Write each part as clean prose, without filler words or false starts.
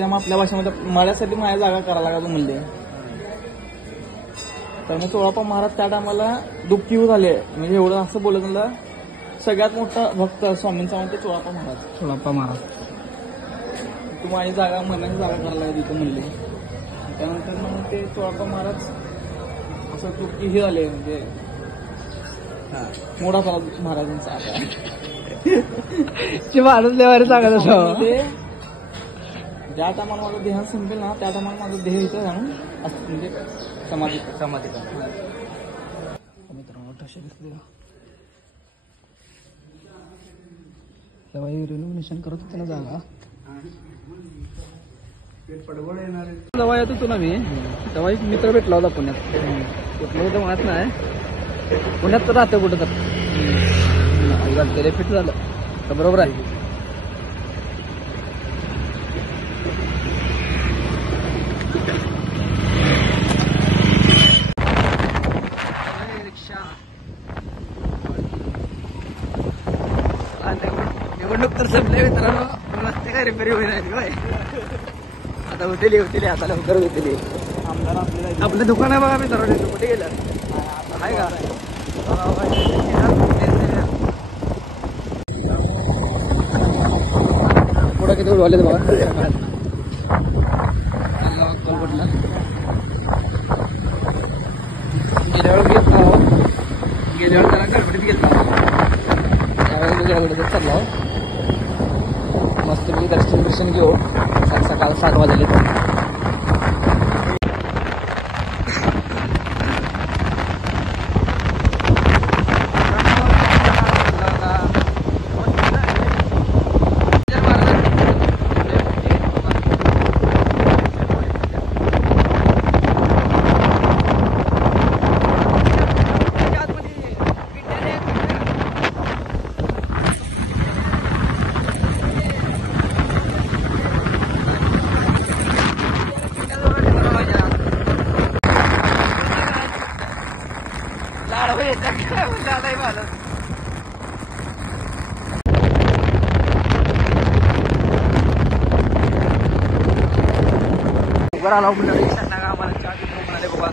त्यामुळे आपल्या भाषेमध्ये माझ्यासाठी माझ्या जागा करायला लागला म्हणले. तर मग चोळाप्पा महाराज त्या टायमाला दुःखी होत आले. म्हणजे एवढं असं बोलत मला सगळ्यात मोठा भक्त स्वामींचा म्हणते चोळाप्पा महाराज. चोळाप्पा महाराज तू माझी जागा मनाची जागा करायला लागली तिथं म्हणले. त्यानंतर मग ते चोळाप्पा महाराज असं दुःखी हे झाले. म्हणजे मोठा झाला महाराजांचा माणूस लेवारी सांगत असं. ज्या टायमाला माझं देहांत संपेल ना त्या टायमाला माझं देह इथं जाणून असं म्हणजे समाधी मित्रांनो ठसे दिसले तेव्हा रिनोव्हेशन करत होते ना जागा. जेव्हा येत होतो ना मी तेव्हा एक मित्र भेटला होता पुण्यात. कुठलं होतं माहित नाही. पुण्यात तर राहतं कुठं तर त्याला फिट झालं तर बरोबर आहे. निवडणूक तर संपले मित्रांनो. रस्ते काय रिपेअरी होईल आता होतील आता लवकर होतील. आमदार आपलं दुकान आहे बघा मित्रांनो. कुठे गेलं आहे का पुढं किती उडवाले बघा. कोलपटला गेल्यावर घेतला गेल्यावर त्याला गडबडीत घेतला. त्यावेळेला गडबडीत चालला मस्तपैकी दर्शन घेऊ. सकाळ 7 वाजले. आला आम्हाला चहा म्हणाले बाबा.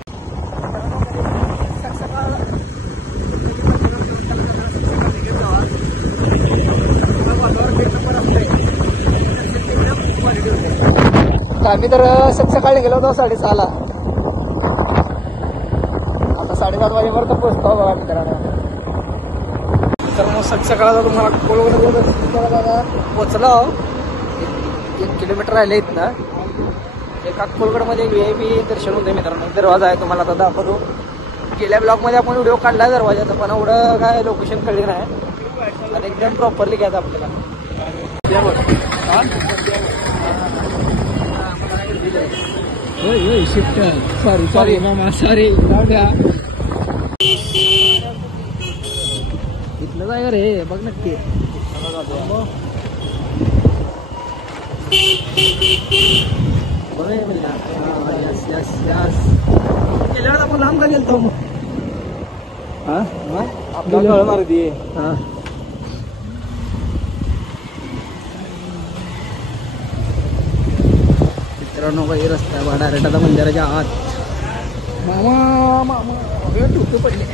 आम्ही तर सकाळी गेलो होतो 6:30ला. आता 7:30 वाजेपर्यंत पोहोचतो बघा मित्रांनो. तर मग सकाळचा तुम्हाला कोलगड पोचला. 1 किलोमीटर राहिले इथनं. एका कोलगडमध्ये VIP दर्शन होते मित्रांनो. दरवाजा आहे तुम्हाला आता दाखवतो. गेल्या ब्लॉकमध्ये आपण व्हिडिओ काढला दरवाजाचा पण एवढं काय लोकेशन कळले नाही. आता एकदम प्रॉपरली घ्यायचं आपल्याला. शिफ्ट सॉरी मामा सॉरी इथलं जाय रे बघ नक्की. गेल्यावर आपण लांब का गेलतो आपल्याला कळणार ती. मित्रांनो काही रस्ता आहे डायरेक्ट आता मंदिराच्या आत. मामा टुकू पडले.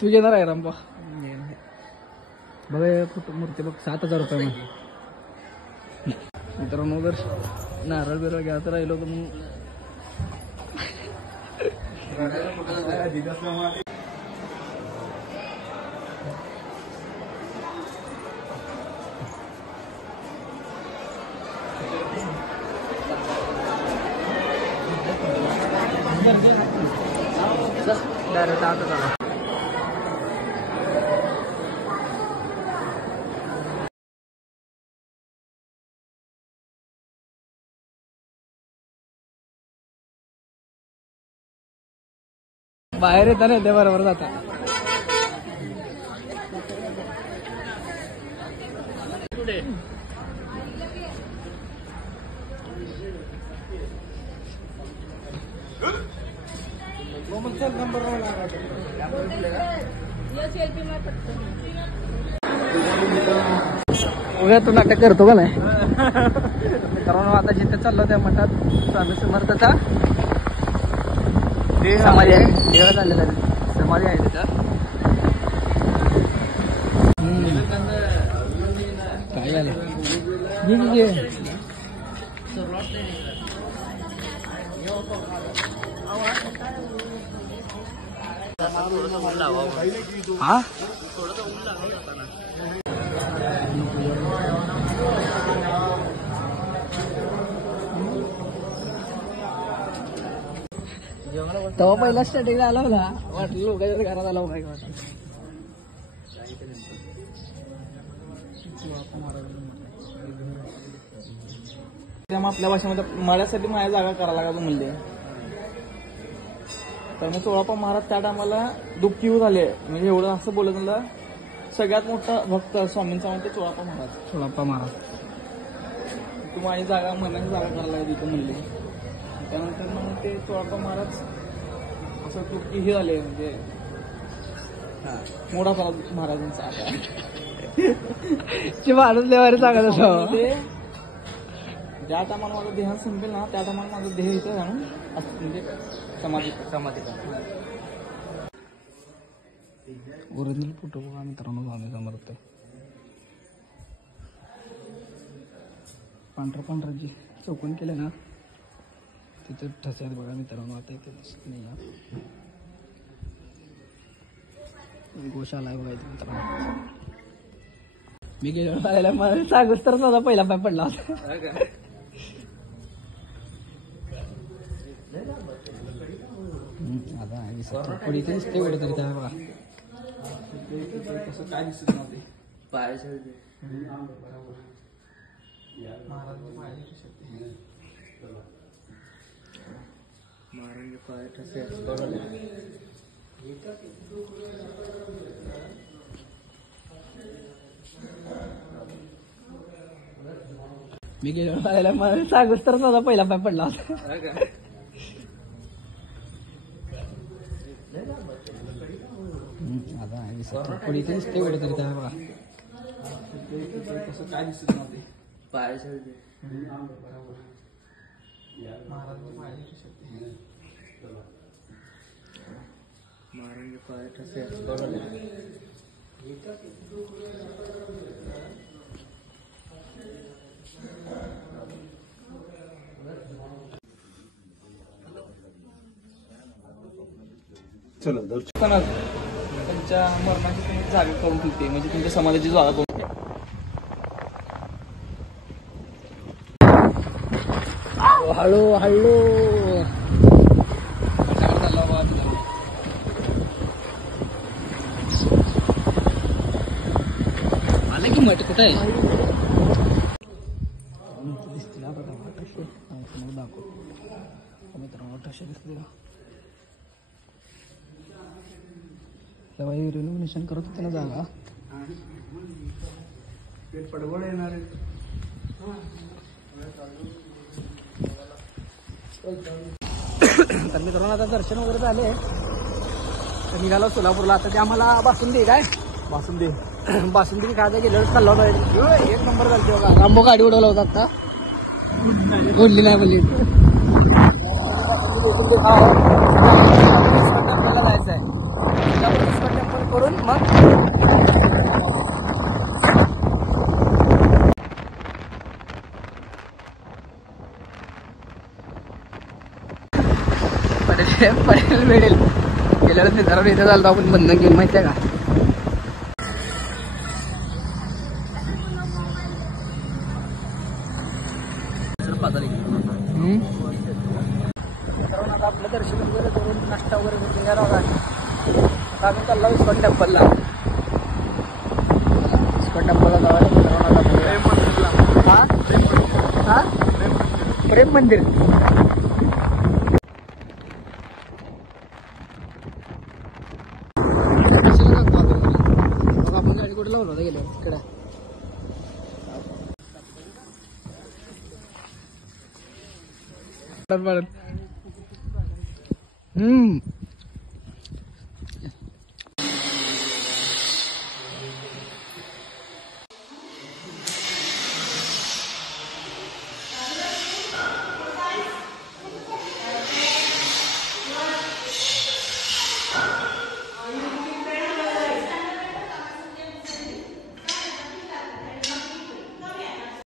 तू घेणार आहे रामबा बघा फोटो मूर्ती बघ 7,000 रुपये. मित्रांनो जर नारळ बिरळ घ्यायचं राहिलो तर मग डायरेक्ट आता झाला. बाहेर येताना येते बरोबर जाता. नंबर उगा तू नाटक करतो का नाही मित्रांनो आता जिथे चाललो त्या मठात स्वामी समर्थाचा समाधी आहे देव झालेला समाधी आहे तिथं काय झालं घे हा तेव्हा पहिला स्टार्टिंगला आला होता वाटलं लोकांच्या घरात आला काय त्यामुळे आपल्या भाषेमध्ये माझ्यासाठी माझ्या जागा करायला लागला म्हणले त्यामुळे चोळाप्पा महाराज त्या टायमाला दुःखी होत आले म्हणजे एवढं असं बोलत मला सगळ्यात मोठा भक्त स्वामींचा म्हणते चोळाप्पा महाराज तू माझी जागा मनाची जागा करायला लागली तिथं म्हणले त्यानंतर मग ते चोळाप्पा महाराज असं दुःखी हे झाले म्हणजे मोठा महाराजांचा माणूस देवारी सांगत असं ज्या टायमाला माझं देहांत संपेल ना त्या टायमाला माझं देह इथं जाणून म्हणजे समाधी ओरिजिनल फोटो बघा मित्रांनो स्वामी समर्थ पांढरा जी चौकन केलं ना तिथं ठस्यात बघा मित्रांनो आता इथे दिसत नाही गोशाला बघायचं मित्रांनो मी गेलो चालायला मला सांगूच तर माझा पहिला पाय पडला होता आता पुढे ते दिसते एवढं तरी त्या बघा कसं काय दिसत नव्हते पायाच्या महाराज पाय ठसे मी गेलो चालायला मला सांगूच तर माझा पहिला पाय पडला होता आता पुढे ते दिसते एवढं तरी त्या बघा कसं काय दिसत नव्हते पायाच्या महाराज पाय ठसे त्यांच्या मरणाची तुम्ही जागा करून ठेवते म्हणजे तुमच्या समाजाची जागा करून हळू हळू आलं की मट कुठं आहे दिसते ना बघा ठसे समोर दाखव मित्रांनो ठसे दिसते का तेव्हा रेल्युमिनेशन करत होते ना जागा पडवळ येणार तर मित्रांनो आता दर्शन वगैरे झाले तर निघालो सोलापूरला आता ते आम्हाला बासुंदी काय बासुंदी खायला गेल्यावर खाल्ला होता एक नंबर झाली बघा रामबो गाडी उडवला होता आता बोलली नाही बोलली जायचं आहे टेम्पल करून मग पडेल मिळेल गेल्यावर मित्रांनो इथं चालतो आपण बंधन घेऊन माहिती आहे का मित्रांनो आपलं दर्शन वगैरे करून नाश्ता वगैरे करून गेला होता आता आम्ही चाललो इस्कॉन टेम्पलला जाऊया प्रेम मंदिर आपण गाडी कुठे लावलं होतं गेलो तिकडे